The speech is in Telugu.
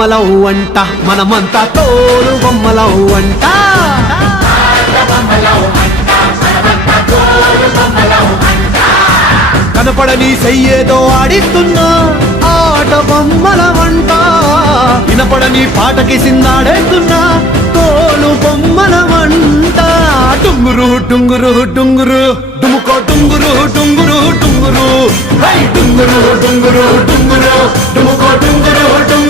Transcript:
బొమ్మలం వంట మనమంతా తోలు బొమ్మలం వంట కనపడని చెయ్యేదో ఆడిస్తున్నా ఆట బొమ్మల వంట వినపడని పాటకి సిందాడేస్తున్నా తోలు బొమ్మల వంట టుంగురు టుంగురు టుంగురు డుముకో టుంగురు టుంగురు టుంగురు టుంగురు టుంగురు డుముకో టుంగురు టుంగురు